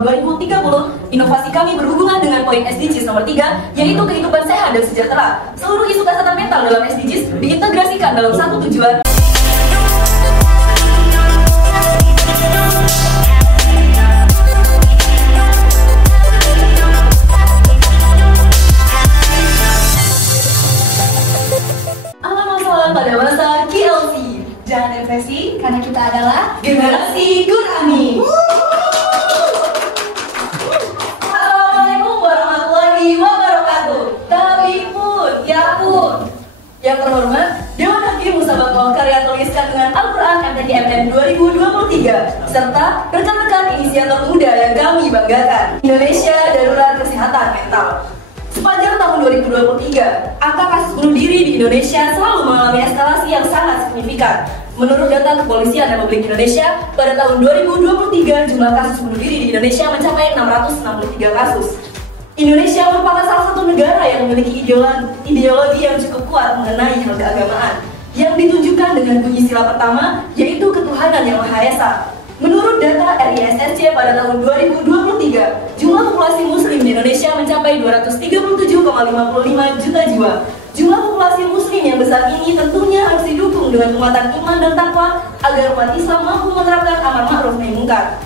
2030, inovasi kami berhubungan dengan poin SDGs nomor 3, yaitu kehidupan sehat dan sejahtera. Seluruh isu kesehatan mental dalam SDGs diintegrasikan dalam satu tujuan. Alam masalah pada masa KLC. Jangan depresi, karena kita adalah Generasi Qurani. Yang terhormat, Dewan Hakim Musabakoh karya tuliskan dengan Al-Quran MTQ-MN 2023 serta rekan-rekan inisiator muda yang kami banggakan. Indonesia Darurat Kesehatan Mental. Sepanjang tahun 2023, angka kasus bunuh diri di Indonesia selalu mengalami eskalasi yang sangat signifikan. Menurut data Kepolisian Republik Indonesia, pada tahun 2023 jumlah kasus bunuh diri di Indonesia mencapai 663 kasus. Indonesia merupakan salah satu negara yang memiliki ideologi yang cukup kuat mengenai hal keagamaan yang ditunjukkan dengan bunyi sila pertama, yaitu ketuhanan yang Maha Esa. Menurut data RISSC pada tahun 2023, jumlah populasi muslim di Indonesia mencapai 237,55 juta jiwa. Jumlah populasi muslim yang besar ini tentunya harus didukung dengan penguatan iman dan takwa agar umat Islam mampu menerapkan amar ma'ruf nahi munkar.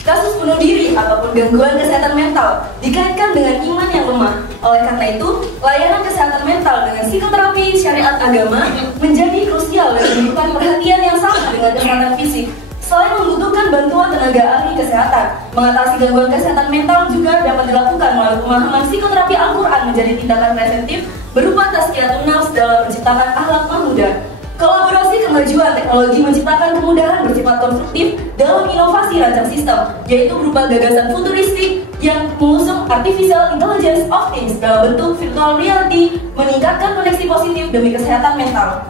Kasus bunuh diri ataupun gangguan kesehatan mental dikaitkan dengan iman yang lemah. Oleh karena itu, layanan kesehatan mental dengan psikoterapi syariat agama menjadi krusial dan membutuhkan perhatian yang sama dengan kesehatan fisik. Selain membutuhkan bantuan tenaga ahli kesehatan, mengatasi gangguan kesehatan mental juga dapat dilakukan melalui pemahaman psikoterapi Al-Quran menjadi tindakan preventif berupa tazkiyatun nafs dalam menciptakan akhlak mahmudah. Kolaborasi kemajuan teknologi menciptakan kemudahan bersifat konstruktif dalam inovasi rancang sistem, yaitu berupa gagasan futuristik yang mengusung artificial intelligence of things dalam bentuk virtual reality, meningkatkan koneksi positif demi kesehatan mental.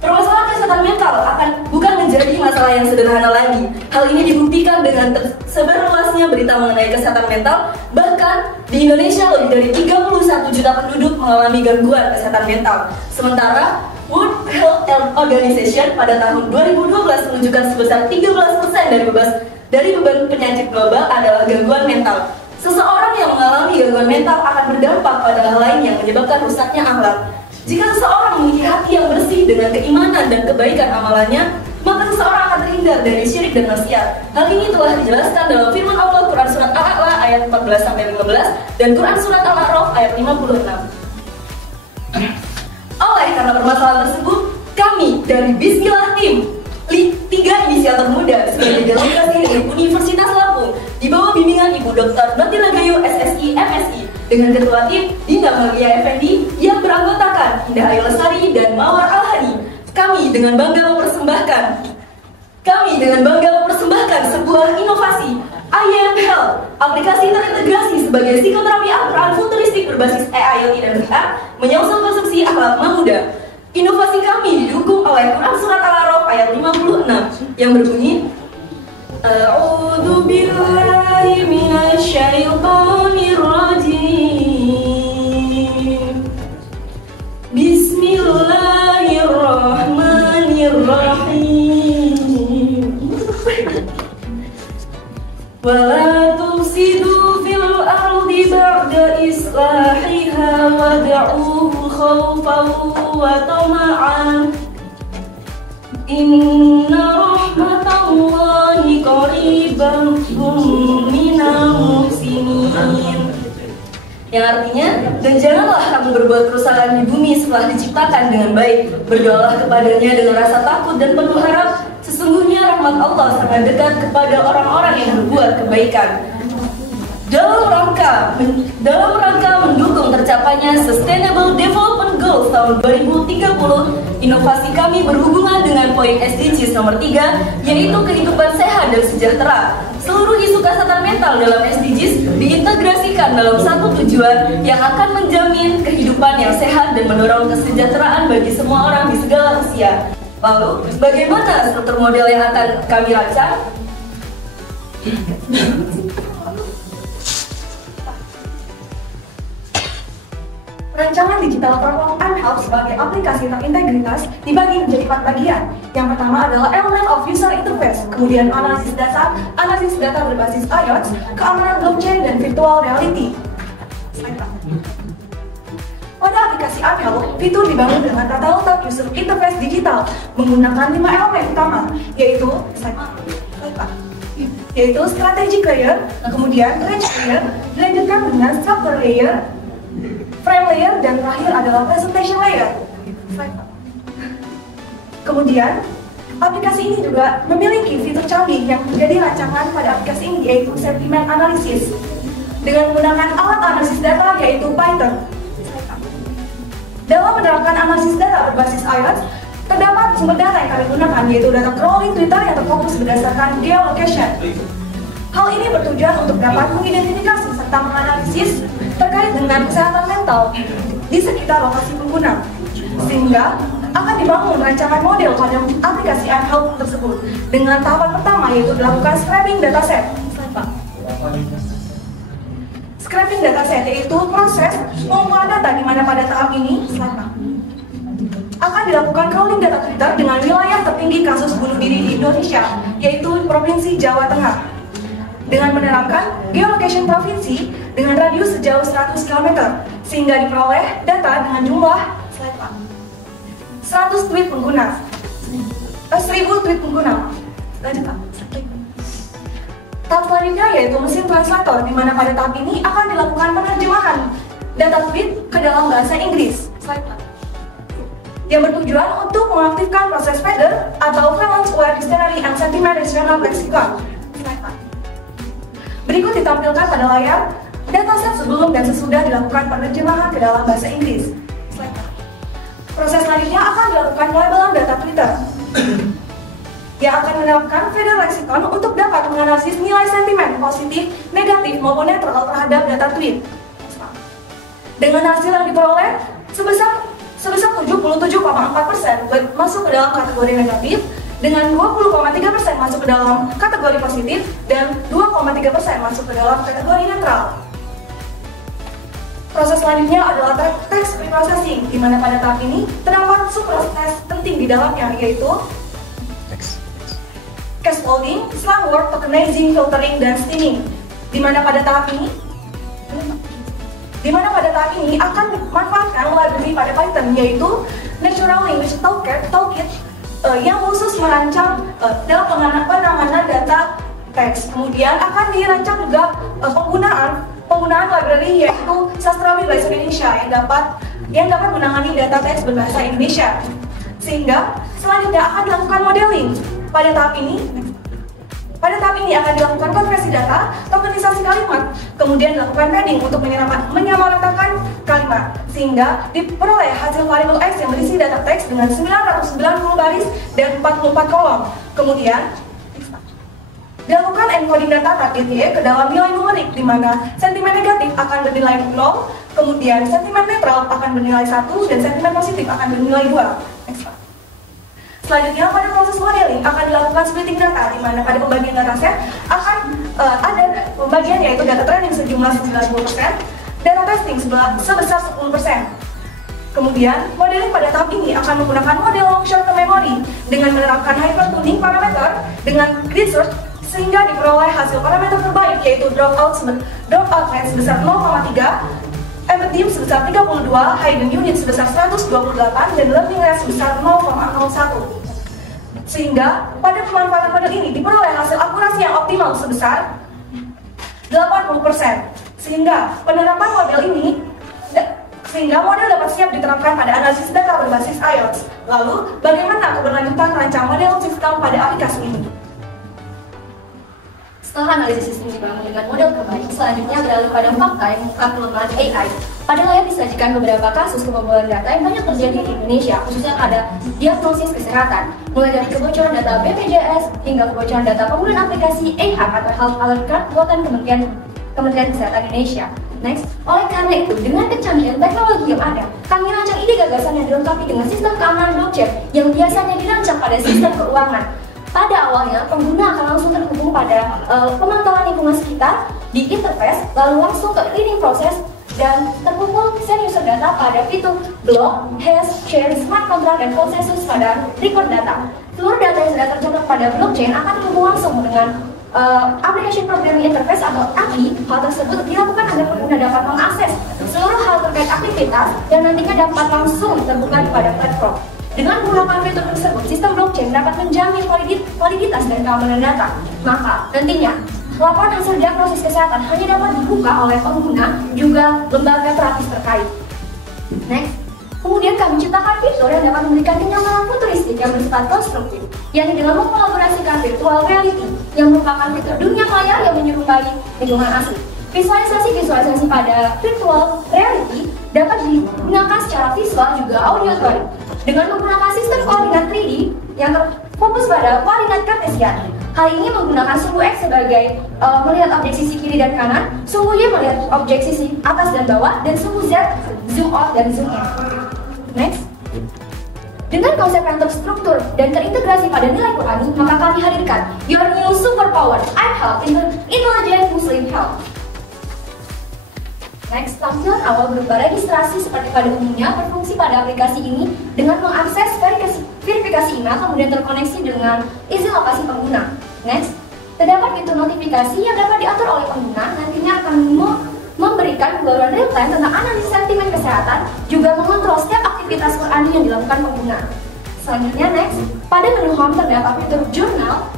Permasalahan kesehatan mental bukan menjadi masalah yang sederhana lagi. Hal ini dibuktikan dengan tersebar luasnya berita mengenai kesehatan mental. Bahkan di Indonesia lebih dari 31 juta penduduk mengalami gangguan kesehatan mental. Sementara World Health Organization pada tahun 2012 menunjukkan sebesar 13% dari beban penyakit global adalah gangguan mental. Seseorang yang mengalami gangguan mental akan berdampak pada hal lain yang menyebabkan rusaknya akhlak. Jika seseorang memiliki hati yang bersih dengan keimanan dan kebaikan amalannya, maka seseorang akan terhindar dari syirik dan maksiat. Hal ini telah dijelaskan dalam firman Allah Quran Surat Al-A'la ayat 14-15 dan Quran Surat Al-A'raf ayat 56. Oleh karena permasalahan tersebut, kami dari Bismillah Tim 3 inisiator muda sebagai delegasi dari Universitas Lampung di bawah bimbingan Ibu Dr. Notila Gayo SSI MSI dengan Ketua Tim Dinda Malia Effendi yang beranggotakan Indah Ayu Lestari dan Mawar Al-Hani. Kami dengan bangga mempersembahkan sebuah inovasi IAM Health, aplikasi terintegrasi sebagai psikoterapi Al-Quran futuristik berbasis AIoT dan VR menyongsong konsumsi akhlak mahmuda. Inovasi kami didukung oleh Quran Surat Al-A'raf ayat 56 yang berbunyi A'udzu billahi minasyaitonir rajim. Bismillahirrahmanirrahim. Wala tufsidu fil ardi ba'da islahiha wad'uhu khawfan wa tama'an inna rahmatallahi qariban minal muhsinin. Yang artinya, dan janganlah kamu berbuat kerusakan di bumi setelah diciptakan dengan baik. Berdoalah kepadanya dengan rasa takut dan penuh harap. Sesungguhnya rahmat Allah sangat dekat kepada orang-orang yang berbuat kebaikan. Dalam rangka mendukung tercapainya Sustainable Development Goals tahun 2030, inovasi kami berhubungan dengan poin SDGs nomor 3, yaitu kehidupan sehat dan sejahtera. Seluruh isu kesehatan mental dalam SDGs diintegrasikan dalam satu tujuan yang akan menjamin kehidupan yang sehat dan mendorong kesejahteraan bagi semua orang di segala usia. Lalu, bagaimana struktur model yang akan kami rancang? Rancangan digital platform mHealth sebagai aplikasi terintegritas dibagi menjadi 4 bagian. Yang pertama adalah element of user interface, kemudian analisis data berbasis IoT, keamanan blockchain, dan virtual reality. Pada aplikasi mHealth, fitur dibangun dengan tata letak user interface digital menggunakan 5 elemen utama, yaitu strategic layer, kemudian range layer, dilanjutkan dengan structure layer, frame layer, dan terakhir adalah presentation layer. Kemudian, aplikasi ini juga memiliki fitur canggih yang menjadi rancangan pada aplikasi ini, yaitu sentiment analysis dengan menggunakan alat analisis data yaitu Python. Dalam menerapkan analisis data berbasis IoT, terdapat sumber data yang kami gunakan, yaitu data crawling Twitter yang terfokus berdasarkan geolocation. Hal ini bertujuan untuk dapat mengidentifikasi serta menganalisis terkait dengan kesehatan mental di sekitar lokasi pengguna, sehingga akan dibangun rancangan model pada aplikasi mHealth tersebut dengan tahapan pertama, yaitu dilakukan scraping dataset. Scraping dataset yaitu proses pengumpulan data di mana pada tahap ini akan dilakukan crawling data Twitter dengan wilayah tertinggi kasus bunuh diri di Indonesia, yaitu Provinsi Jawa Tengah, dengan menerapkan geolocation provinsi dengan radius sejauh 100 km, sehingga diperoleh data dengan jumlah 100 tweet pengguna, 1000 tweet pengguna. Tahap selanjutnya yaitu mesin translator, di mana pada tahap ini akan dilakukan penerjemahan data tweet ke dalam bahasa Inggris, yang bertujuan untuk mengaktifkan proses FADR atau Valence Aware Dictionary and Sentiment Regional Lexicon. Berikut ditampilkan pada layar dataset sebelum dan sesudah dilakukan penerjemahan ke dalam bahasa Inggris. Proses selanjutnya akan dilakukan pelabelan data Twitter yang akan menerapkan FADR Lexicon untuk dapat menganalisis nilai sentimen positif, negatif, maupun netral terhadap data tweet. Dengan hasil yang diperoleh sebesar 77,4% masuk ke dalam kategori negatif, dengan 20,3% masuk ke dalam kategori positif, dan 2,3% masuk ke dalam kategori netral. Proses selanjutnya adalah text preprocessing, di mana pada tahap ini terdapat subproses penting di dalamnya, yaitu case folding, slang word, tokenizing, filtering, dan steaming, di mana pada tahap ini akan dimanfaatkan library pada Python, yaitu Natural Language Toolkit yang khusus merancang dalam penanganan data teks. Kemudian akan dirancang juga penggunaan library, yaitu Sastrawi Bahasa Indonesia yang dapat menangani data teks berbahasa Indonesia. Sehingga selanjutnya akan dilakukan modeling. Pada tahap ini akan dilakukan konversi data, tokenisasi kalimat, kemudian dilakukan padding untuk menyamaratakan kalimat, sehingga diperoleh hasil variable X yang berisi data teks dengan 990 baris dan 44 kolom. Kemudian dilakukan encoding data target Y ke dalam nilai numerik, di mana sentimen negatif akan bernilai 0, kemudian sentimen netral akan bernilai 1, dan sentimen positif akan bernilai 2. Selanjutnya, pada proses modeling akan dilakukan splitting data, di mana pada pembagian dataset akan ada pembagian, yaitu data training sejumlah 90%, data testing sebesar 10%. Kemudian, modeling pada tahap ini akan menggunakan model long short term memory dengan menerapkan hypertuning parameter dengan grid search, sehingga diperoleh hasil parameter terbaik, yaitu dropout rate sebesar 0,3, embedding sebesar 32, hidden unit sebesar 128, dan learning rate sebesar 0,01. Sehingga pada pemanfaatan model ini diperoleh hasil akurasi yang optimal sebesar 80%. Sehingga penerapan model ini model dapat siap diterapkan pada analisis data berbasis IoT. Lalu, bagaimana keberlanjutan rancang model sistem pada aplikasi ini? Setelah analisis sistem dibangun dengan model terbaik, selanjutnya beralih pada fakta yang mengungkap kelemahan AI. Pada layar disajikan beberapa kasus kebobolan data yang banyak terjadi di Indonesia, khususnya pada diagnosis kesehatan, mulai dari kebocoran data BPJS hingga kebocoran data penggunaan aplikasi e-Health atau Health Alert Card buatan Kementerian Kesehatan Indonesia. Next, oleh karena itu, dengan kecanggihan teknologi yang ada, kami rancang ide gagasan yang dilengkapi dengan sistem keamanan blockchain yang biasanya dirancang pada sistem keuangan. Pada awalnya, pengguna akan langsung terhubung pada pemantauan lingkungan sekitar di interface, lalu langsung ke cleaning proses dan terkumpul send user data pada fitur block, hash, share, smart contract, dan konsensus pada record data. Seluruh data yang sudah tercatat pada blockchain akan terhubung langsung dengan Application Programming Interface atau API. Hal tersebut dilakukan agar pengguna dapat mengakses seluruh hal terkait aktivitas dan nantinya dapat langsung terbuka pada platform. Dengan menggunakan fitur tersebut, sistem blockchain dapat menjamin validitas dan keamanan data. Maka nantinya laporan hasil diagnosis kesehatan hanya dapat dibuka oleh pengguna juga lembaga terapis terkait. Next. Kemudian kami ciptakan fitur yang dapat memberikan kenyamanan futuristik yang bersifat konstruktif, yakni dengan mengkolaborasikan virtual reality yang merupakan fitur dunia maya yang menyerupai lingkungan asli. Visualisasi pada virtual reality dapat digunakan secara visual juga auditory dengan menggunakan sistem koordinat 3D yang terfokus pada koordinat kartesian. Hal ini menggunakan sumbu X sebagai melihat objek sisi kiri dan kanan, sumbu Y melihat objek sisi atas dan bawah, dan sumbu Z zoom out dan zoom in. Next. Dengan konsep yang terstruktur dan terintegrasi pada nilai Qurani, maka kami hadirkan your new superpower, iHealth, Intelligent Muslim Health. Next, tampilan awal berupa registrasi seperti pada umumnya berfungsi pada aplikasi ini dengan mengakses verifikasi email kemudian terkoneksi dengan izin lokasi pengguna. Next, terdapat fitur notifikasi yang dapat diatur oleh pengguna, nantinya akan memberikan pembaruan real time tentang analisis sentimen kesehatan, juga mengontrol setiap aktivitas Qurani yang dilakukan pengguna. Selanjutnya, next, pada menu home terdapat fitur jurnal,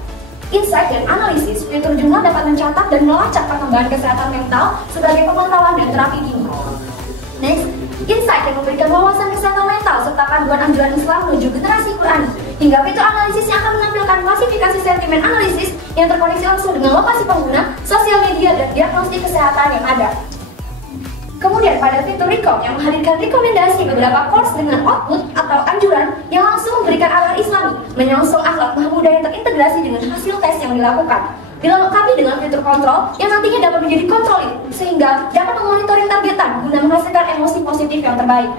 insight, dan analisis. Fitur jurnal dapat mencatat dan melacak perkembangan kesehatan mental sebagai pemantauan dan terapi dini. Next, insight yang memberikan wawasan kesehatan mental serta panduan anjuran Islam menuju generasi Qurani. Hingga fitur analisis yang akan menampilkan klasifikasi sentimen analisis yang terkoneksi langsung dengan lokasi pengguna, sosial media, dan diagnostik kesehatan yang ada. Kemudian pada fitur Recom yang menghadirkan rekomendasi beberapa course dengan output atau anjuran yang langsung memberikan arah Islami, menyongsong akhlak mahmudah yang terintegrasi dengan hasil tes yang dilakukan. Dilengkapi dengan fitur kontrol yang nantinya dapat menjadi controlling sehingga dapat memonitoring targetan guna menghasilkan emosi positif yang terbaik.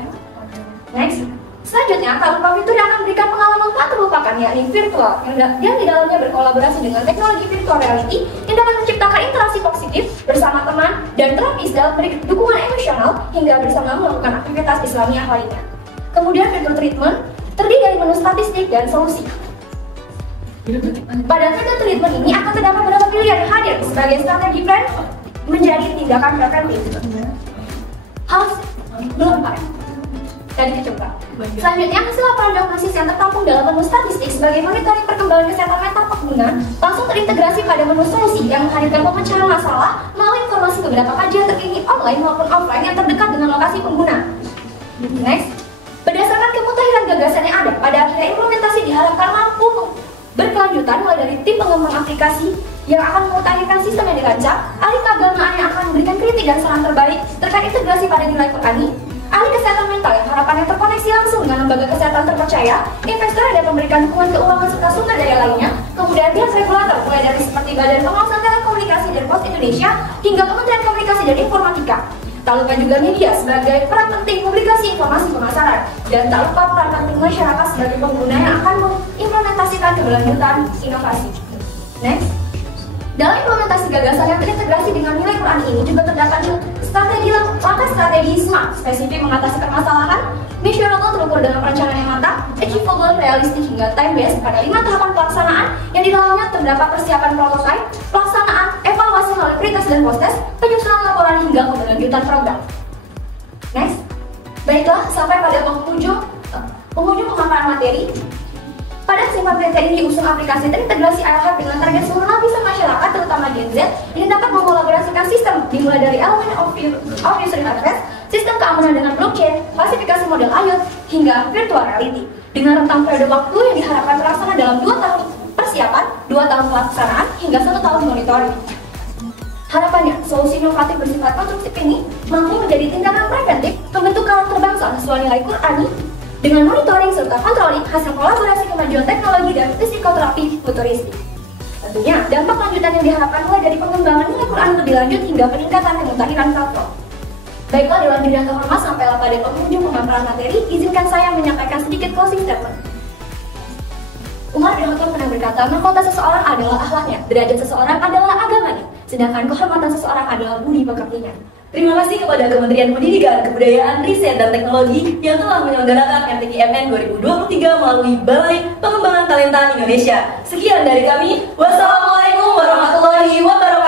Next. Selanjutnya, tak lupa fitur yang akan memberikan pengalaman tak terlupakan, yakni virtual, yang di dalamnya berkolaborasi dengan teknologi virtual reality yang dapat menciptakan interaksi positif bersama teman dan terapis dalam memberi dukungan emosional hingga bersama melakukan aktivitas Islamiah lainnya. Kemudian fitur treatment terdiri dari menu statistik dan solusi. Pada fitur treatment ini akan terdapat beberapa pilihan hadir sebagai strategi plan menjadi tindakan preventif. Harus belum Pak. Tadi coba. Selanjutnya, hasil laporan diagnosis yang tertampung dalam menu statistik sebagai monitoring perkembangan kesehatan mental pengguna langsung terintegrasi pada menu solusi yang menghadirkan pemecahan masalah melalui informasi beberapa kajian terkini online maupun offline yang terdekat dengan lokasi pengguna. Next, berdasarkan kemutahiran gagasan yang ada, pada akhirnya implementasi diharapkan mampu berkelanjutan mulai dari tim pengembang aplikasi yang akan memutakhirkan sistem yang dirancang, ahli keagamaan yang akan memberikan kritik dan saran terbaik terkait integrasi pada nilai Qurani, ahli kesehatan mental yang harapannya terkoneksi langsung dengan lembaga kesehatan terpercaya, investor yang dapat memberikan dukungan keuangan serta sumber daya lainnya, kemudian pihak regulator mulai dari seperti Badan Pengawasan Telekomunikasi dan Pos Indonesia hingga Kementerian Komunikasi dan Informatika. Tak lupa juga media sebagai peran penting publikasi informasi pemasaran, dan tak lupa peran penting masyarakat sebagai pengguna yang akan mengimplementasikan keberlanjutan inovasi. Next, dalam implementasi gagasan yang terintegrasi dengan nilai Quran ini juga terdapat langkah strategi SMART, spesifik mengatasi permasalahan, measurable terukur dengan perencanaan yang matang, achievable, realistik hingga time based pada 5 tahapan pelaksanaan yang di dalamnya terdapat persiapan prototipe, pelaksanaan, evaluasi melalui pre-test dan post-test, penyusunan laporan hingga keberlanjutan program. Next, baiklah sampai pada penghujung pemaparan materi. Pada kesempatan ini diusung aplikasi terintegrasi iHealth dengan target seluruh lapisan masyarakat, terutama Gen Z, yang dapat mengkolaborasikan sistem dimulai dari elemen of user interface, sistem keamanan dengan blockchain, klasifikasi model IoT, hingga virtual reality. Dengan rentang periode waktu yang diharapkan terlaksana dalam 2 tahun persiapan, 2 tahun pelaksanaan, hingga 1 tahun monitoring. Harapannya, solusi inovatif bersifat konstruktif ini mampu menjadi tindakan preventif membentuk karakter bangsa sesuai nilai Qurani dengan monitoring serta controlling hasil kolaborasi kemajuan teknologi dan psikoterapi futuristik. Tentunya, dampak lanjutan yang diharapkan mulai dari pengembangan nilai Quran lebih lanjut hingga peningkatan kemutahiran platform. Baiklah, dewan juri yang terhormat, sampailah pada penghujung pemaparan materi, izinkan saya menyampaikan sedikit closing statement. Umar bin Khattab pernah berkata, mahkota seseorang adalah akhlaknya, derajat seseorang adalah agamanya, sedangkan kehormatan seseorang adalah budi pekertinya. Terima kasih kepada Kementerian Pendidikan, Kebudayaan, Riset, dan Teknologi yang telah menyelenggarakan RTKMN 2023 melalui Balai Pengembangan Talenta Indonesia. Sekian dari kami. Wassalamualaikum warahmatullahi wabarakatuh.